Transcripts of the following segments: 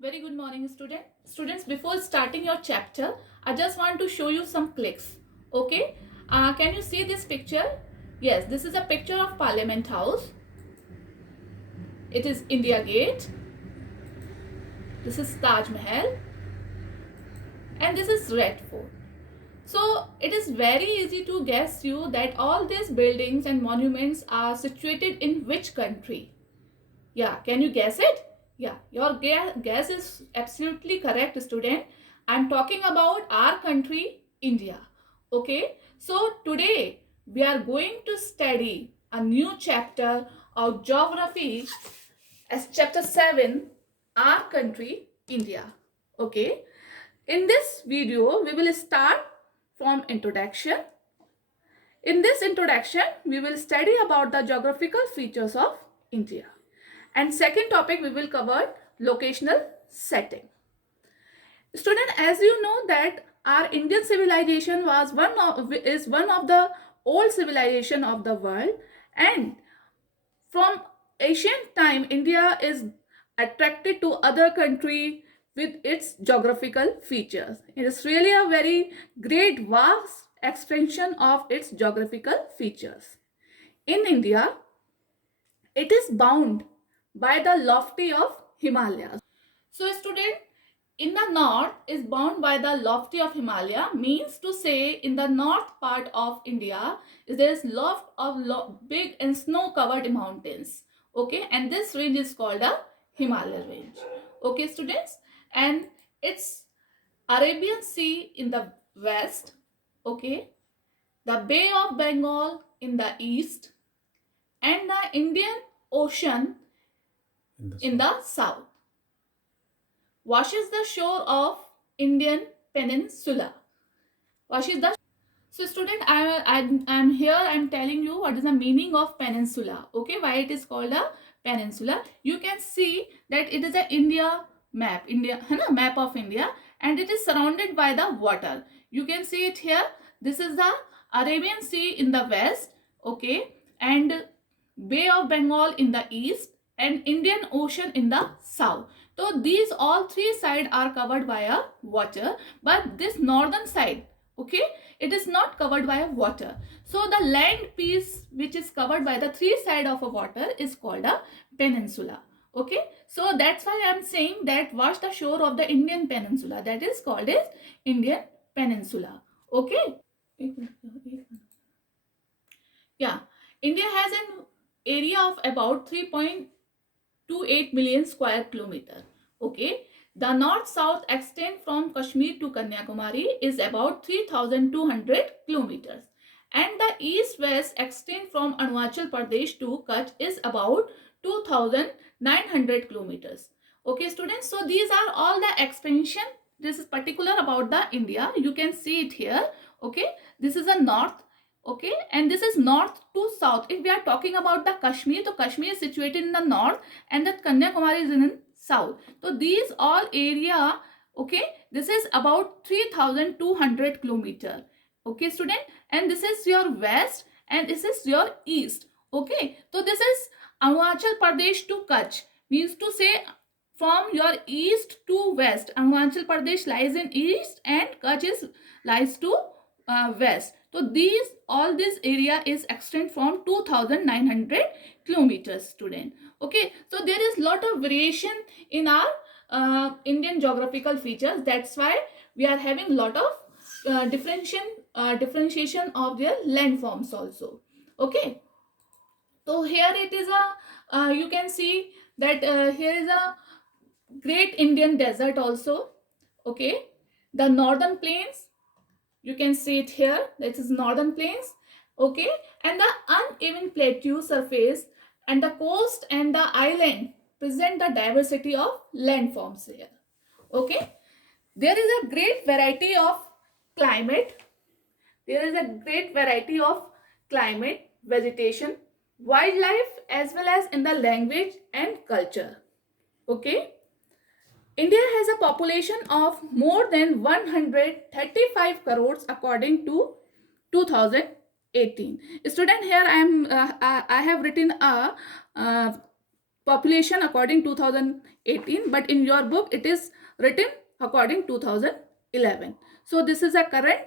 Very good morning, students. Before starting your chapter, I just want to show you some clicks. Okay, can you see this picture? Yes, this is a picture of Parliament House. It is India Gate. This is Taj Mahal, and this is Red Fort. So it is very easy to guess you that all these buildings and monuments are situated in which country? Yeah, can you guess it? Yeah, your guess is absolutely correct, student. I'm talking about our country, India. Okay, so today we are going to study a new chapter of geography as chapter 7, our country, India. Okay, in this video, we will start from introduction. In this introduction, we will study about the geographical features of India. And second topic, we will cover locational setting. Student, as you know that our Indian civilization is one of the old civilization of the world, and from ancient time India is attracted to other country with its geographical features. It is really a very great vast extension of its geographical features. In India, it is bound by the lofty of Himalayas. So student, in the north is bound by the lofty of Himalaya, means to say in the north part of India there is lot of big and snow covered mountains. Okay, and this range is called a Himalaya range. Okay students, and it's Arabian Sea in the west. Okay, the Bay of Bengal in the east, and the Indian Ocean in the south washes the shore of Indian peninsula. Washes the so student, I'm here. I'm telling you what is the meaning of peninsula. Okay, why it is called a peninsula? You can see that it is a India map, map of India, and it is surrounded by the water. You can see it here. This is the Arabian Sea in the west. Okay, and Bay of Bengal in the east, and Indian Ocean in the south. So these all three sides are covered by a water, but this northern side, okay, it is not covered by a water. So the land piece which is covered by the three side of a water is called a peninsula. Okay, so that's why I am saying that what's the shore of the Indian peninsula, that is called as Indian peninsula. Okay, yeah, India has an area of about 3.28 million square kilometer. Okay, the north-south extent from Kashmir to Kanyakumari is about 3,200 kilometers, and the east-west extent from Arunachal Pradesh to Kutch is about 2,900 kilometers. Okay, students. So these are all the expansion. This is particular about the India. You can see it here. Okay, this is a north. Okay, and this is north to south. If we are talking about the Kashmir, so Kashmir is situated in the north, and the Kanyakumari is in south. So these all area, okay, this is about 3,200 kilometer. Okay student, and this is your west and this is your east. Okay, so this is Arunachal Pradesh to Kutch, means to say from your east to west. Arunachal Pradesh lies in east and Kutch lies to west. So all this area is extend from 2,900 kilometers, student. Okay, so there is lot of variation in our Indian geographical features. That's why we are having lot of differentiation of their landforms also. Okay, so here it is a you can see that here is a great Indian desert also. Okay, the northern plains, you can see it here, this is northern plains. Okay, and the uneven plateau surface and the coast and the island present the diversity of landforms here. Okay, there is a great variety of climate. There is a great variety of climate, vegetation, wildlife, as well as in the language and culture. Okay, India has a population of more than 135 crores according to 2018. Student, here I have written a population according 2018, but in your book it is written according 2011. So this is a current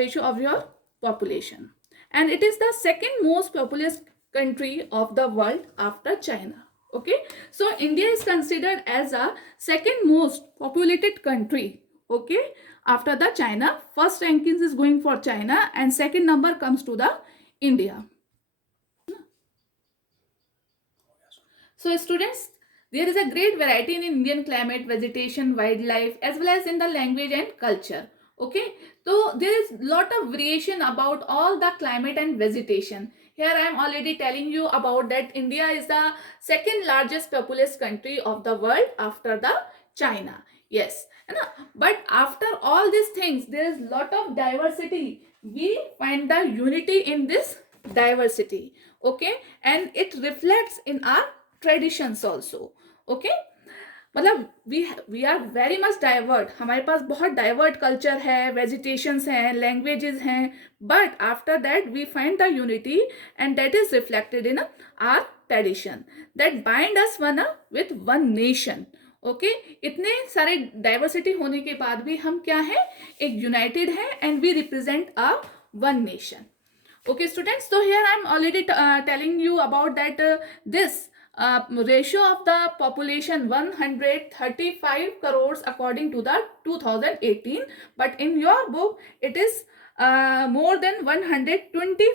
ratio of your population, and it is the second most populous country of the world after China. Okay, so India is considered as a second most populated country, okay, after the China. First rankings is going for China and second number comes to the India. So students, there is a great variety in Indian climate, vegetation, wildlife, as well as in the language and culture. Okay, so there is lot of variation about all the climate and vegetation. Here I am already telling you about that India is the second largest populous country of the world after the China. Yes, but after all these things, there is lot of diversity. We find the unity in this diversity. Okay, and it reflects in our traditions also. Okay, मतलब we are very much divert. हमारे पास बहुत divert culture है, vegetations हैं, languages हैं, but after that we find the unity and that is reflected in our tradition that bind us one with one nation. Okay, इतने सारे diversity होने के बाद भी हम क्या है, एक यूनाइटेड है and we represent a one nation. Okay students, so here I am already telling you about that this ratio of the population 135 crores according to the 2018, but in your book it is more than 120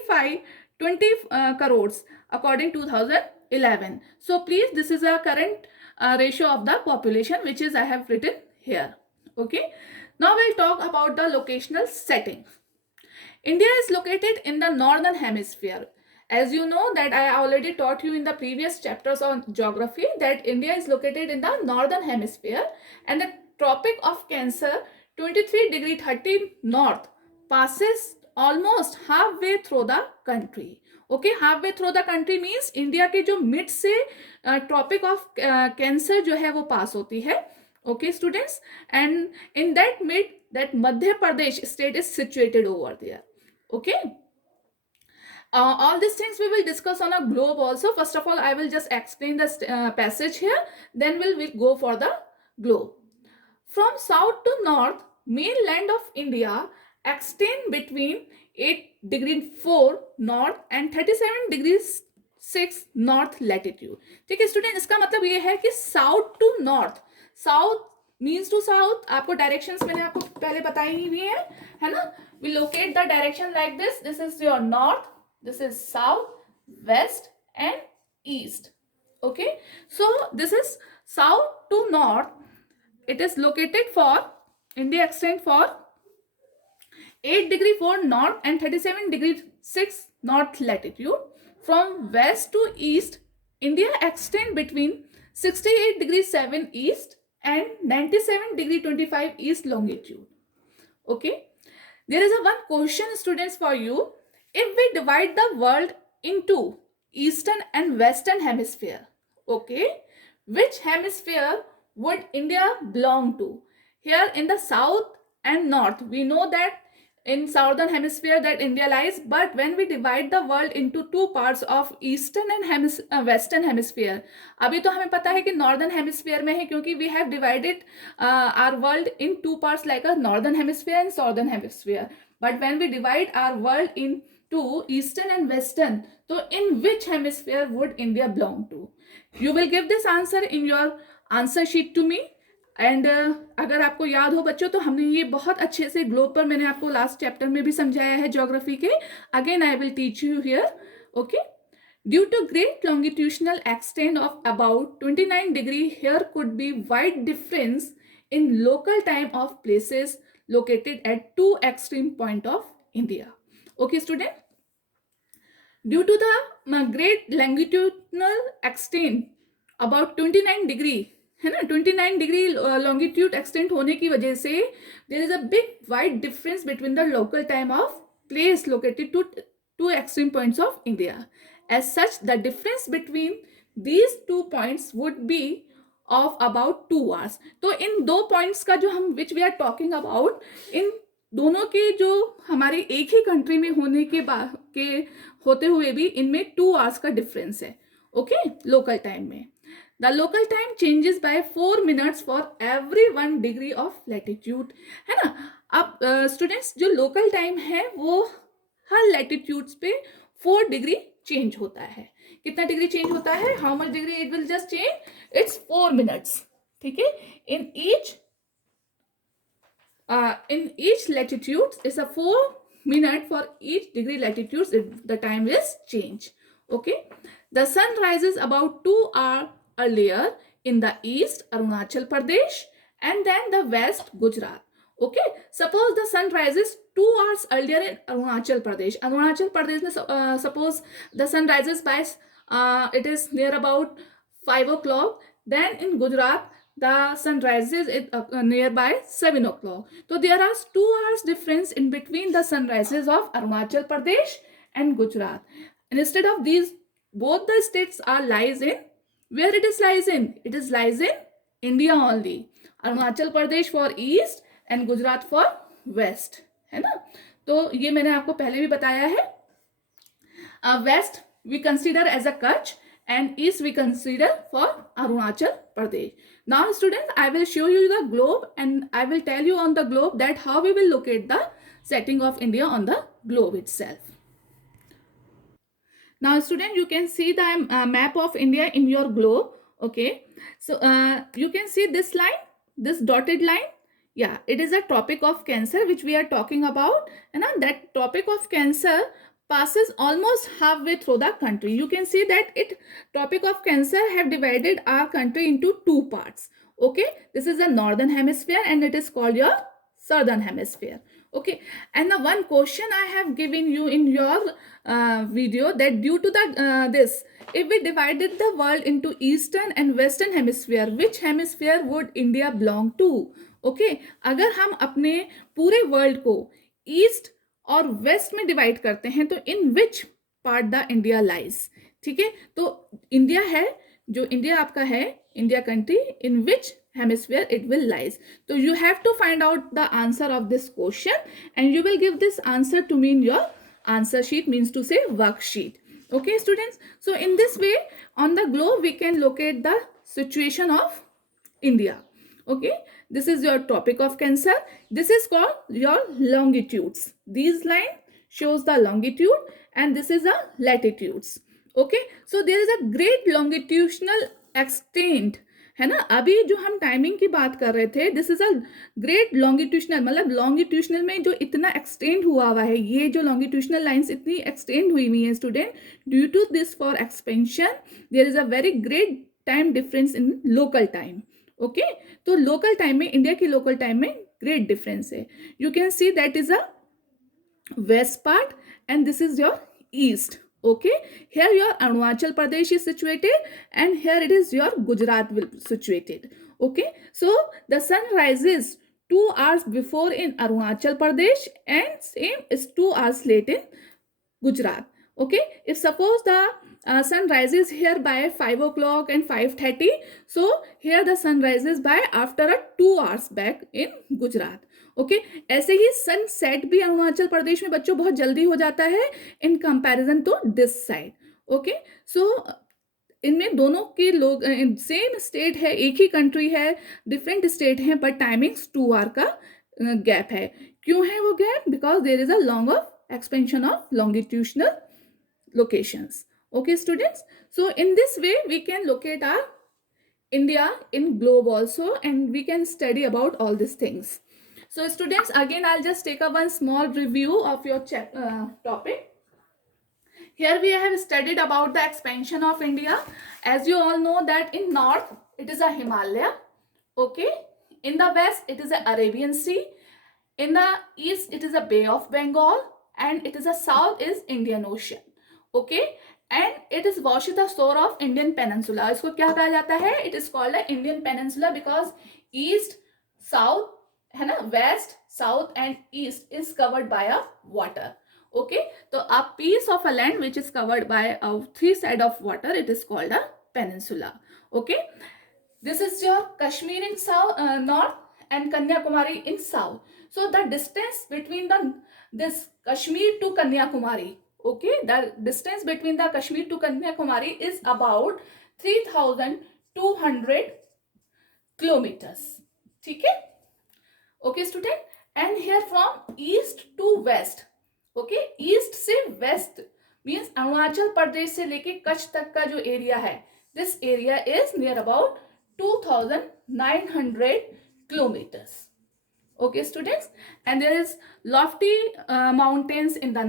crores according 2011. So please, this is a current ratio of the population which is I have written here. Okay, now we'll talk about the locational setting. India is located in the northern hemisphere. As you know that I already taught you in the previous chapters on geography that India is located in the northern hemisphere, and the Tropic of Cancer 23 degree 30 north passes almost halfway through the country. Okay, halfway through the country means India के जो mid से Tropic of Cancer जो है वो पास होती है. Okay students, and in that mid, that Madhya Pradesh state is situated over there. Okay, all these things we will discuss on a globe also. First of all, I will just explain the passage here, then we'll go for the globe. From south to north, mainland of India extend between 8 degree 4 north and 37 degrees 6 north latitude. ठीक है student, इसका मतलब ये है कि south to north, south means to south, आपको directions मैंने आपको पहले बताई ही हुई है ना. We locate the direction like this. This is your north, this is south, west and east. Okay, so this is south to north. It is located for India extend for 8 degree 4 north and 37 degree 6 north latitude. From west to east, India extend between 68 degree 7 east and 97 degree 25 east longitude. Okay, there is a one question students for you. If we divide the world into eastern and western hemisphere, okay, which hemisphere would India belong to? Here in the south and north, we know that in southern hemisphere that India lies, but when we divide the world into two parts of eastern and western hemisphere, अभी तो हमें पता है कि northern hemisphere में है क्योंकि we have divided our world in two parts like a northern hemisphere and southern hemisphere. But when we divide our world into eastern and western, so in which hemisphere would India belong to? You will give this answer in your answer sheet to me. And अगर आपको याद हो बच्चों तो हमने ये बहुत अच्छे से ग्लोब पर मैंने आपको लास्ट चैप्टर में भी समझाया है ज्योग्राफी के. Again I will teach you here. Okay, due to great longitudinal extent of about 29 degree, here could be wide difference in local time of places located at two extreme point of India. Okay student, due to the great longitudinal extent about 29 degree है ना, 29 degree longitude extent होने की वजह से there is a big wide difference between the local time of place located to two extreme points of India. As such the difference between these two points would be of about 2 hours. तो इन दो points का जो हम which we are talking about, इन दोनों के जो हमारे एक ही कंट्री में होने के होते हुए भी इनमें 2 hours का डिफरेंस है. ओके, लोकल टाइम में. The local time changes by 4 minutes for every 1 degree of latitude, है ना. अब स्टूडेंट्स जो लोकल टाइम है वो हर लैटिट्यूड्स पे 4 डिग्री चेंज होता है. कितना डिग्री चेंज होता है? How much degree it will just change? It's 4 minutes. ठीक है. इन each latitude is a 4 minute for each degree latitudes. The time is change. Okay. The sun rises about 2 hours earlier in the east, Arunachal Pradesh, and then the west, Gujarat. Okay. Suppose the sun rises 2 hours earlier in Arunachal Pradesh. Arunachal Pradesh, suppose the sun rises by it is near about 5 o'clock. Then in Gujarat, the sun rises nearby 7 o'clock. So there are 2 hours difference in between the sunrises of Arunachal Pradesh and Gujarat. And instead of these, both the states are lies in, where it is lies in? It is lies in India only. Arunachal Pradesh for east and Gujarat for west. है ना. तो ये मैंने आपको पहले भी बताया है. West we consider as a Kutch and east we consider for Arunachal Pradesh. Now students, I will show you the globe and I will tell you on the globe that how we will locate the setting of India on the globe itself. Now student, you can see the map of India in your globe. Okay. So you can see this line, this dotted line. Yeah, it is a Tropic of Cancer which we are talking about. And that Tropic of Cancer passes almost halfway through the country. You can see that Tropic of Cancer have divided our country into 2 parts. Okay, this is the northern hemisphere and it is called your southern hemisphere. Okay, and the one question I have given you in your video, that due to the this, if we divided the world into eastern and western hemisphere, which hemisphere would India belong to? Okay, अगर हम अपने पूरे world को east और waste में divide करते हैं तो in which part the India lies. ठीक है. तो इंडिया है, जो इंडिया आपका है, India country, in which hemisphere it will lies. तो you have to find out the answer of this question and you will give this answer to me in your answer sheet, means to say worksheet. Okay students, so in this way on the globe we can locate the situation of India. Okay, this is your Tropic of Cancer. This is called your longitudes. These line shows the longitude and this is a latitudes. Okay, so there is a great longitudinal extent, है ना. अभी जो हम timing की बात कर रहे थे, दिस इज अ ग्रेट लॉन्गिट्यूशनल, मतलब लॉन्गिट्यूशनल में जो इतना एक्सटेंड हुआ है, ये जो लॉन्गिट्यूशनल लाइंस इतनी एक्सटेंड हुई है student, due to this for expansion there is a very great time difference in local time. Okay, तो लोकल टाइम में, इंडिया की लोकल टाइम में ग्रेट डिफरेंस है. You can see that is a west part and this is your east. Okay, here your Arunachal Pradesh is situated and here it is your Gujarat will situated. Okay, so the sun rises 2 hours before in Arunachal Pradesh and same is 2 hours late in Gujarat. Okay, if suppose the sun rises here by 5 o'clock and 5:30, so here the sun rises by after a 2 hours back in Gujarat. Okay, ऐसे ही sunset भी अरुणाचल प्रदेश में बच्चों बहुत जल्दी हो जाता है in comparison to this side. Okay, so इनमें दोनों के लोग सेम स्टेट है, एक ही कंट्री है, डिफरेंट स्टेट हैं, बट टाइमिंग्स 2 आवर का गैप है. क्यों है वो gap? Because there is a long of expansion of longitudinal locations. Okay students, so in this way we can locate our India in globe also and we can study about all this things. So students, again I'll just take a one small review of your topic. Here we have studied about the expansion of India. As you all know that in north it is a Himalaya. Okay, in the west it is a Arabian Sea. In the east it is a Bay of Bengal and it is a south is Indian Ocean. Okay, and it is washes the shore of Indian Peninsula. इसको क्या कहा जाता है? It is called a Indian Peninsula because east, south, है ना, west, south and east is covered by a water. Okay, तो a piece of a land which is covered by a 3 side of water, it is called a peninsula. Okay, this is your Kashmir in south north and Kanyakumari in south. So the distance between this Kashmir to Kanyakumari, okay, the distance between the Kashmir to Kanyakumari is about 3200 200 kilometers. ठीक है? Okay student, and here from east to west, okay, east से west means Arunachal Pradesh से लेके कच्छ तक का जो area है, this area is near about 2900 kilometers. Okay students, and there is lofty mountains in the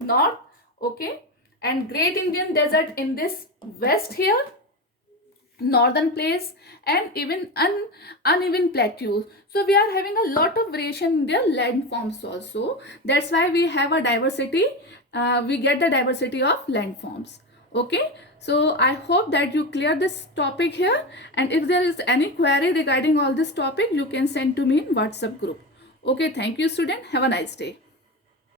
north, okay, and Great Indian Desert in this west here, northern place, and even uneven plateaus. So we are having a lot of variation in their landforms also. That's why we have a diversity, we get the diversity of landforms. Okay, so I hope that you clear this topic here, and if there is any query regarding all this topic, you can send to me in WhatsApp group. Okay, thank you student, have a nice day.